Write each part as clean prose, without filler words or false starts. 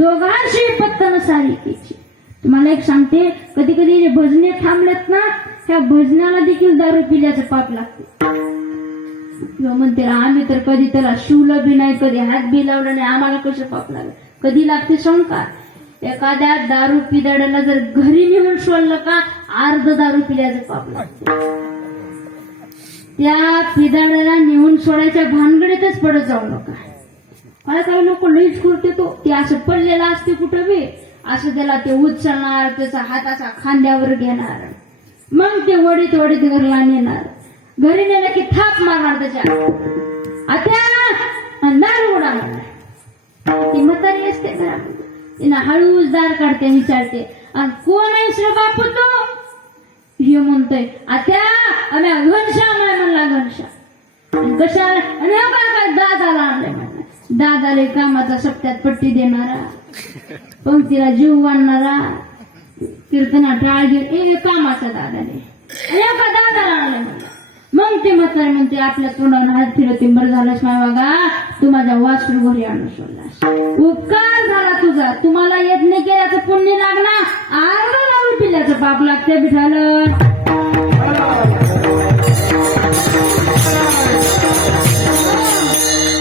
दोघांशी पत्तन सारिकेची. तुम्हाला एक सांगते, कधी कधी जे भजने थांबलेत ना, त्या भजनाला देखील दारू पिल्याचं पाप लागते. किंवा म्हणते आम्ही तर कधी त्याला शिवलं बी नाही, कधी हात बी लावला नाही, आम्हाला कसं पाप लागलं. कधी लागते शंका. एखाद्या दारू पिदाड्याला जर घरी नेऊन सोडलं का अर्ध दारू पिल्याचं पाप लागते. त्या पिदाड्याला नेऊन सोडायच्या भानगडीतच पडत जाऊ नका. मला काही लोक लईच करते तो, ते असं पडलेला असते कुठं बी, असं त्याला ते उचलणार, त्याचा हाताचा खांद्यावर घेणार, मग ते वडीत वडीत घरला नेणार. घरी नेलं की थाप मारणार त्याच्या आत्या दारू उडाणार. ती म्हातारी असते घरामध्ये, तिनं हळूच दार काढते, विचारते कोण आहेस रे बापू तो. हे म्हणतोय आत्या आम्ही घनश्याम आहे म्हणला. घनश्याम कशाला? आणि काय दादाला आणले म्हणला. दादाले कामाचा सप्त्यात पट्टी देणारा, पंक्तीला जीव आणणारा, कीर्तना टाळ घेऊन कामाचा दादाने दादाला आणले म्हणला. मग ते म्हातारे म्हणते आपल्या तोंडावर हात फिरवते, बरं झालंच नाही बघा तू माझ्या वासरू घरी आणून सोडलास, उपकार झाला तुझा. तुम्हाला येत नाही केल्याचं पुण्य लागणार, अर्ध दारू पिल्याचं पाप लागते. बिठालं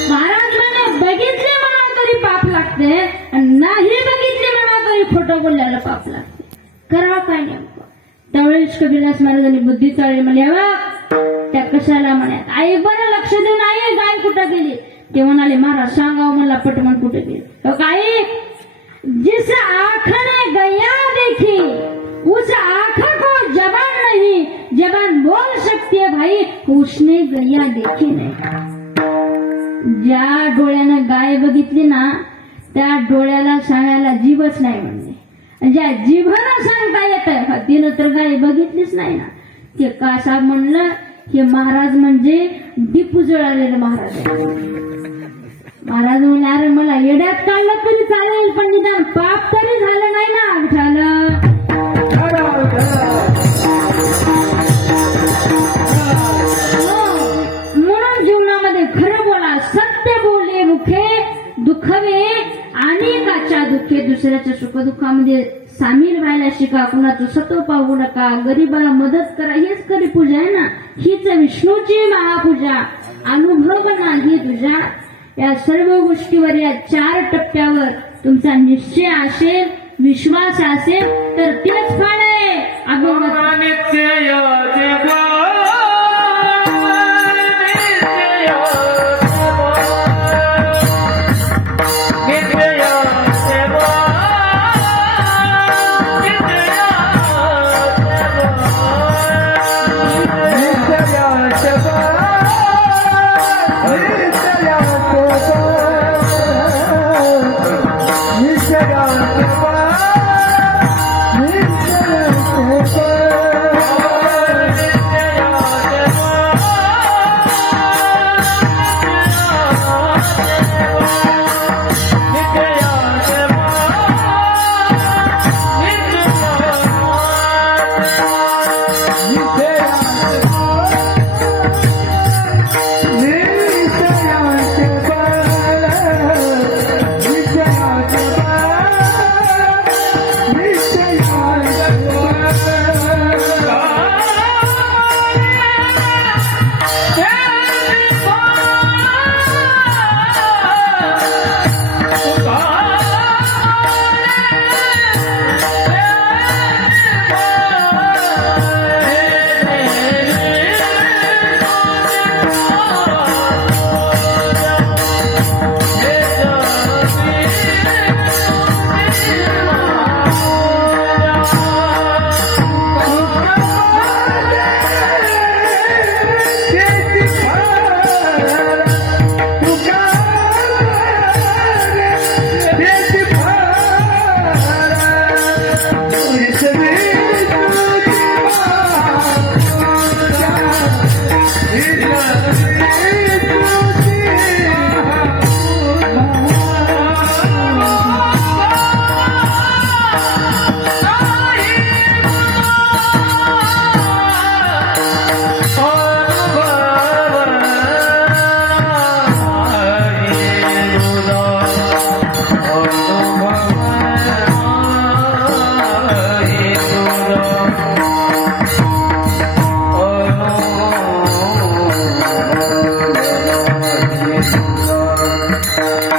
महाराज म्हणे बघितले म्हणा तरी पाप लागते, नाही बघितले म्हणा तरी खोटं बोलल्याला पाप लागते. करावं काय नेमकं. त्यावेळेस कबीरदास महाराजांनी बुद्धी चाळली म्हणे त्या कशाला म्हणत आई बरं लक्ष दे, नाही गाय कुठं गेली. ते म्हणाले महाराज सांगावं मला पटमन कुठे गेली. तो काय जिस आँखने गया देखी उस आँख को जबान नहीं, जबान बोल सकती है भाई उसने गया देखी नाही. ज्या डोळ्यानं गाय बघितली ना त्या डोळ्याला सांगायला जीवच नाही म्हणले. ज्या जीभाला सांगता येतं तिनं तर गाय बघितलीच नाही ना. ते कासा म्हणलं हे महाराज म्हणजे दीप उजळलेलं महाराज आहे. महाराज म्हणले अरे मला येड्यात काढलं तरी चालेल, पण निदान पाप तरी झालं नाही ना. झालं म्हणून जीवनामध्ये खरं बोला, सत्य बोलले मुखे दुःखवे अनेकाच्या दुःखे. दुसऱ्याच्या सुखदुःखामध्ये सामील व्हायला शिका. कुणाचं सत्व पाहू नका, गरीबाला मदत करा. हेच खरी पूजा आहे ना, हीच विष्णूची महापूजा. अनुभव नाही तुझ्या. या सर्व गोष्टीवर, या 4 टप्प्यावर तुमचा निश्चय असेल, विश्वास असेल तर तेच फळ आहे. नाही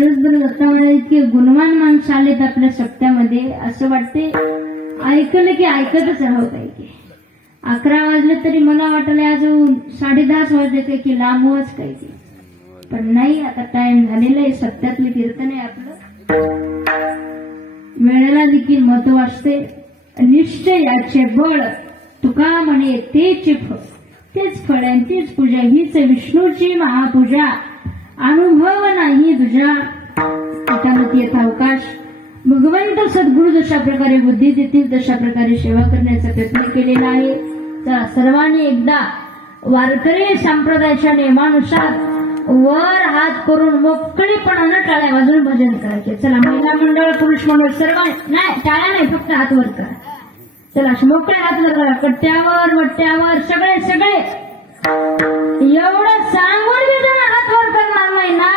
बरोबर आता इतके गुणवान माणसं आलेत आपल्या सप्त्यामध्ये, असं वाटते ऐकलं की ऐकतच राहावं काही की. 11 वाजले तरी मला वाटलं अजून 10:30 वाजले काही की लांबवच काही की. पण नाही, आता टाइम झालेला आहे. सत्यातलं कीर्तन आहे आपलं. वेळेला देखील महत्व असते. निश्चयाचे बळ तुका म्हणे तेच फळ, तेच फळ आणि तेच पूजा, हीच विष्णूची महापूजा. अनुभव नाही तुझा त्याच्यामध्ये येत अवकाश. भगवंत सद्गुरु जशा प्रकारे बुद्धी देतील तशा प्रकारे सेवा करण्याचा प्रयत्न केलेला आहे. चला सर्वांनी एकदा वारकरी संप्रदायाच्या नियमानुसार वर हात करून मोकळेपणानं टाळ्या वाजवून भजन करायचे. चला महिला मंडळ, पुरुष मंडळ सर्वांनी, नाही टाळ्या नाही, फक्त हात वर करा. चला मोकळे हात वर करा, कट्ट्यावर वट्ट्यावर सगळे सगळे. एवढं सांगून मी जर हात वर करणार नाही ना,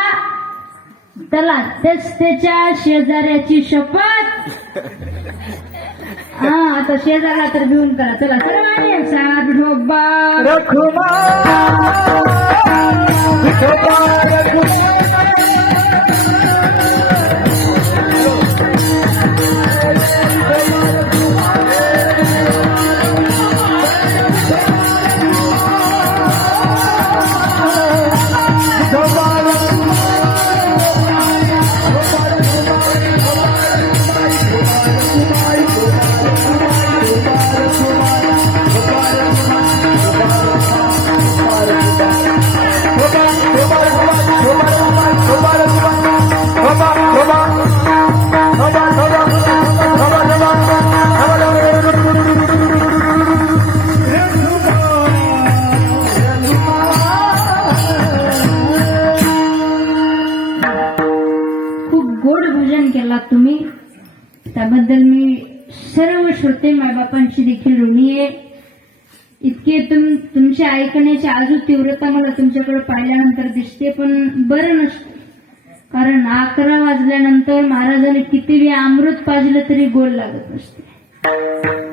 त्याला तेच त्याच्या शेजाऱ्याची शपथ. हा आता शेजाऱ्या तर घेऊन करा. चला सर्वांनी साथ ढोबा तुम्ही, त्याबद्दल मी सर्व श्रोते मायबापांची देखील ऋणी आहे. इतके तुमच्या ऐकण्याची आजू तीव्रता मला तुमच्याकडे पाहिल्यानंतर दिसते, पण बरं नसतं. कारण 11 वाजल्यानंतर महाराजांनी किती वेळ अमृत पाजलं तरी गोल लागत नसते.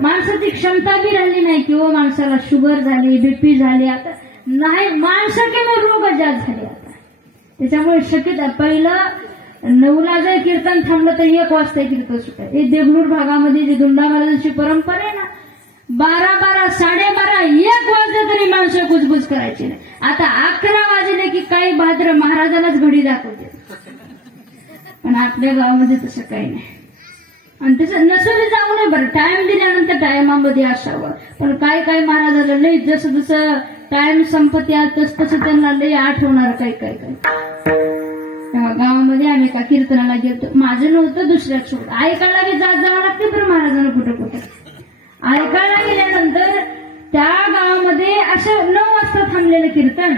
माणसाची क्षमता बी राहिली नाही की ओ माणसाला शुगर झाली, बीपी झाली. आता नाही, माणसं किंवा रोग जास्त झाले आता. त्याच्यामुळे शक्यता पहिलं 9ला जर कीर्तन थांबलं तर 1 वाजता कीर्तन सुटाय. हे देगलूर भागामध्ये जी दुंडा महाराजांची परंपरा आहे ना, 12, 12:30, 1 वाजता तरी माणसं कुजबुज करायची नाही. आता 11 वाजले की काही भाद्र महाराजांनाच घडी दाखवते. पण आपल्या गावामध्ये तसं काही नाही. आणि तसं नसलं जाऊ नये बरं, टाइम दिल्यानंतर टायमामध्ये असावं. पण काय महाराजाला लई जसं जसं टाइम संपत या तसं त्यांना लई आठवणार काय. गावामध्ये आम्ही का कीर्तनाला गेलो, माझं नव्हतं दुसऱ्याच सोबत. ऐकायला की जात जावं लागते बरं महाराजांना कुठं. ऐकायला गेल्यानंतर त्या गावामध्ये असं 9 वाजता थांबलेलं कीर्तन,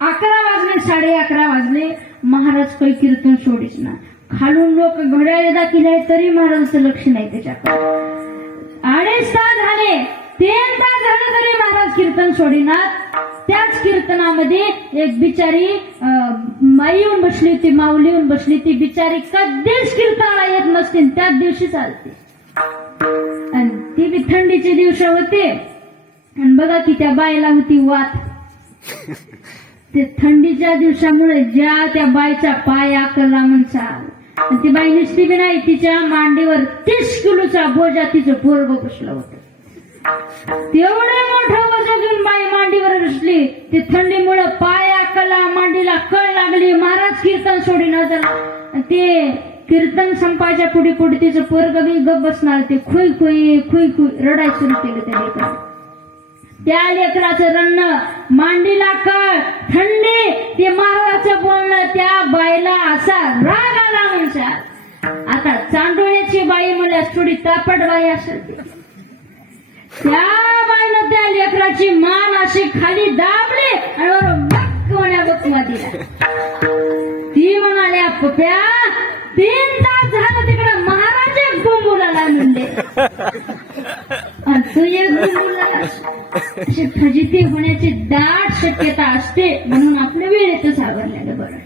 11 वाजले 11:30 वाजले, महाराज काही कीर्तन सोडीच ना. खालून लोक घड्याळ दाखिले तरी महाराजांचं लक्ष नाही त्याच्याकडे. 2.5 तास झाले, 3 तास झाले तरी महाराज कीर्तन सोडीनात. त्याच कीर्तनामध्ये एक बिचारी माई येऊन बसली होती, माऊली येऊन बसली होती. बिचारी कधीच कीर्तनाला येत नसते, त्याच दिवशी चालते. आणि ती बी थंडीचे दिवस होते. आणि बघा की त्या बाईला होती वात. ते थंडीच्या दिवसामुळे ज्या त्या बाईचा पाय आकला म्हणसाल. आणि ती बाई नुसती बी नाही, तिच्या मांडीवर 30 किलोचा बोजा तिचं पोरग बसलं होतं. तेवढं मोठं वजन घेऊन बाई मांडीवर बसली. ते थंडीमुळे पाय आकला, मांडीला कळ लागली. महाराज कीर्तन सोडीना झाला. ते कीर्तन संपायच्या पुढे तिचं पोरग बी गप बसणार. ते खुई रडायला सुरू केलं त्या लेकरानं. त्या लेकराचं रडणं, मांडीला कळ, थंडी, ते महाराजाचं बोलणं, त्या बाईला असा राग आला म्हणशात. आता चांदोळ्याची बाई म्हणजे थोडी तापट बाई असेल, त्या बाईनं त्या लेकराची मान अशी खाली दाबली आणि दिला. ती म्हणाल्या, पप्या 3 तास झालं तिकडं महाराज एक बोंबुलाला म्हणले, आणि तू एक बोंबुलाला. अशी फजिती होण्याची दाट शक्यता असते. म्हणून आपल्या वेळेतच आवरलेलं बरं.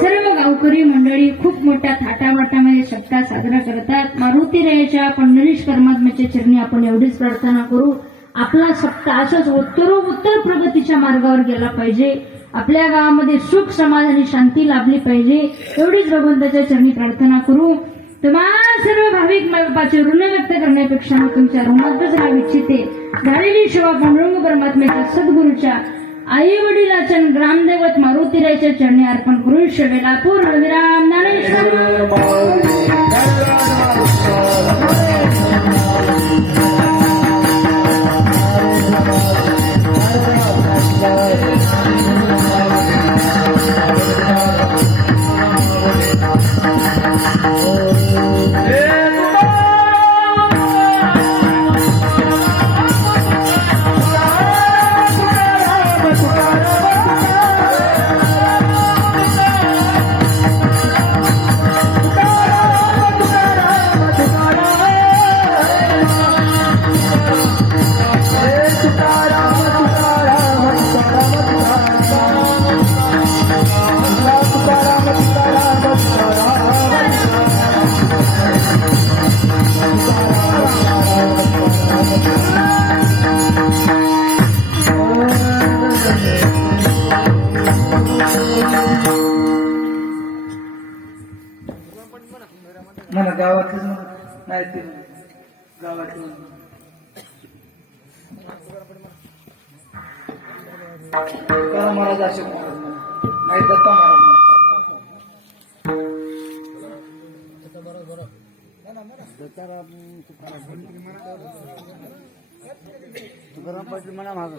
सर्व गावकरी मंडळी खूप मोठ्या थाटामाटामध्ये सप्ताह साजरा करतात. मारुतीरायाच्या पंढरीश परमात्म्याच्या चरणी आपण एवढीच प्रार्थना करू, आपला सप्ताह असंच उत्तरोत्तर प्रगतीच्या मार्गावर गेला पाहिजे. आपल्या गावामध्ये सुख समाधानी शांती लाभली पाहिजे एवढीच भगवंताच्या चरणी प्रार्थना करू. तुम्हाला सर्व भाविक मायबापाचे ऋण व्यक्त करण्यापेक्षा मी तुमच्या ऋणातच राहू इच्छिते. झालेली सेवा पांडुरंग परमात्म्याच्या सद्गुरूच्या आई वडिलाच्या ग्रामदैवत मारुतीरायच्या चरणी अर्पण करून सेवेला पूर्ण विराम. मला गावातलीच नाही ते गावातली महाराज अशोक महाराज नाही दत्ता महाराज तुकाराम पाटील म्हणा माग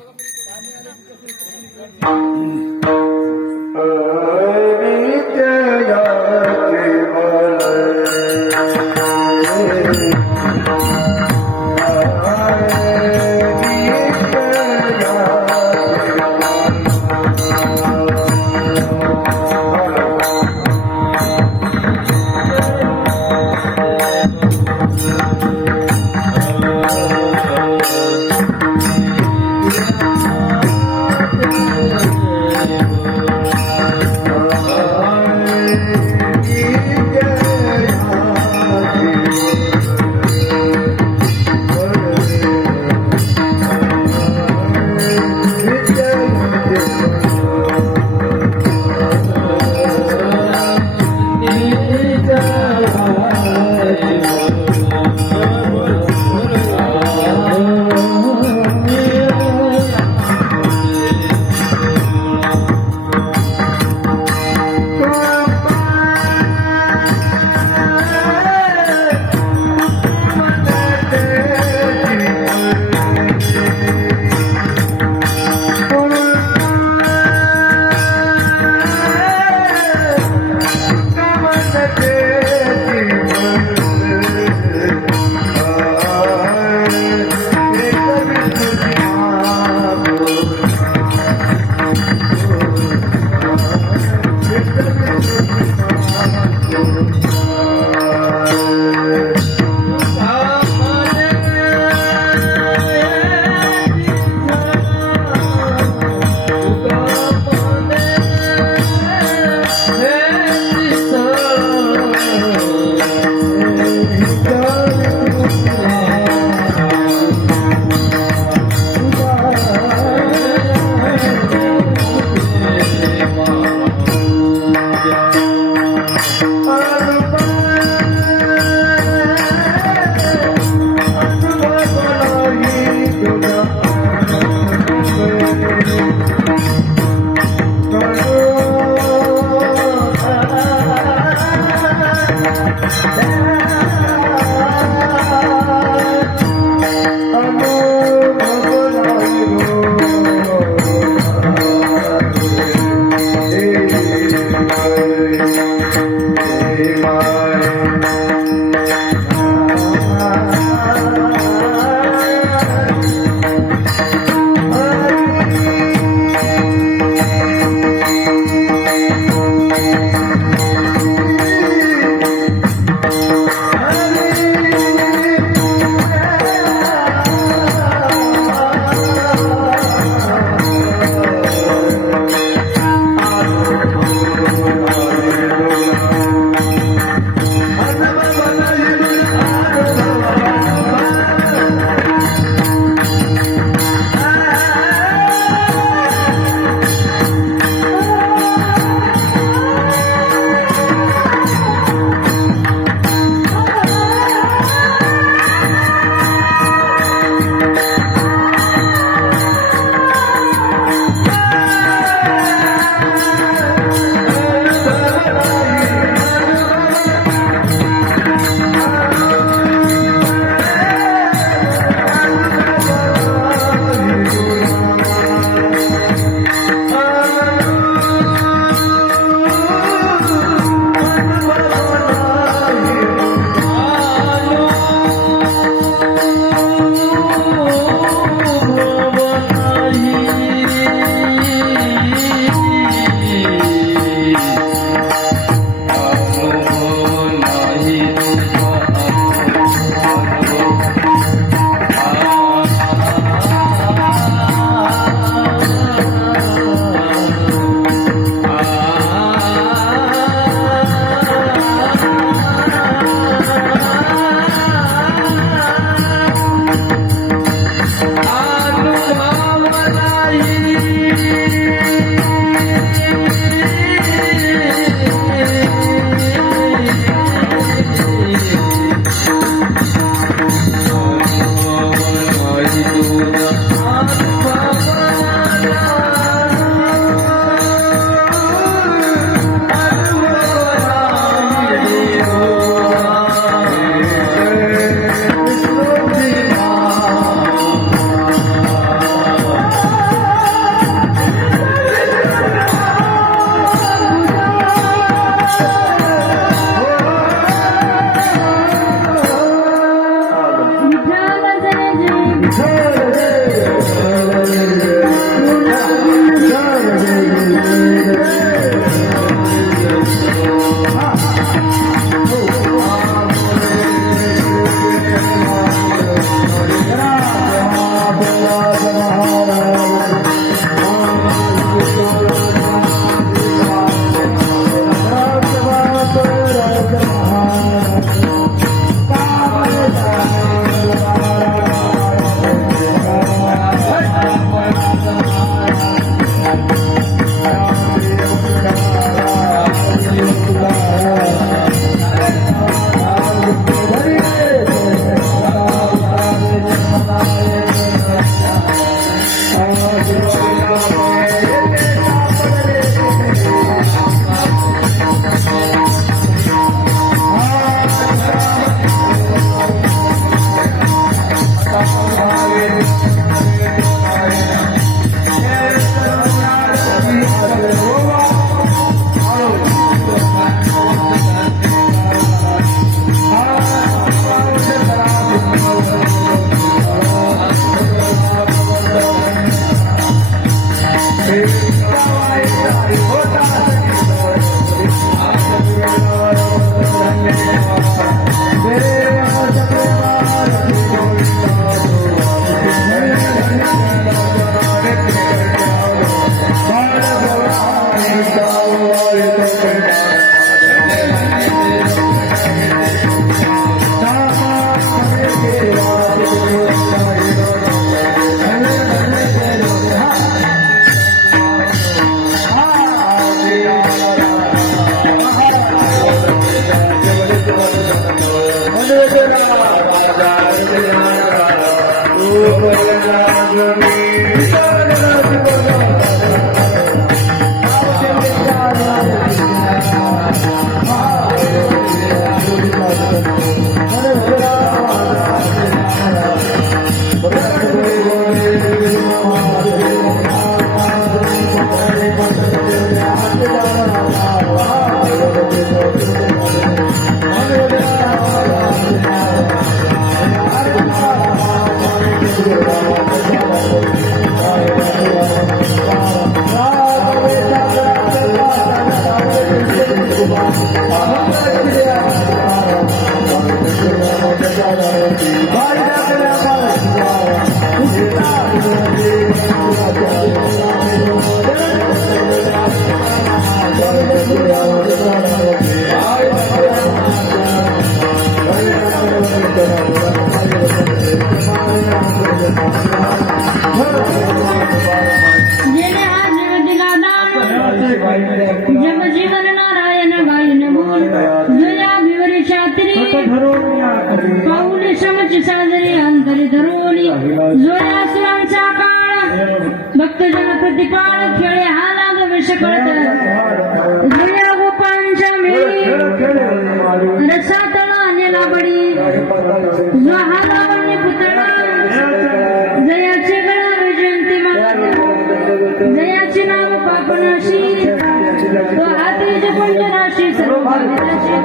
भक्तजन प्रतिपाळ खेळे हा लाग विष कळत जुया गोपांच्या मेळी रसातळ नेला बडी जो हा लावण्य पुतळा जयाचे गळा वैजयंती माता जयाचे नाव पापनाशी तो हातीज पंचनाशी सर्व भाग्याची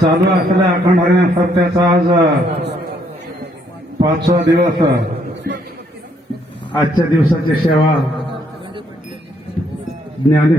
चालू असलेल्या अखंड हरिनाम सप्त्याचा आज 5वा दिवस. आजच्या दिवसाची सेवा ज्ञानी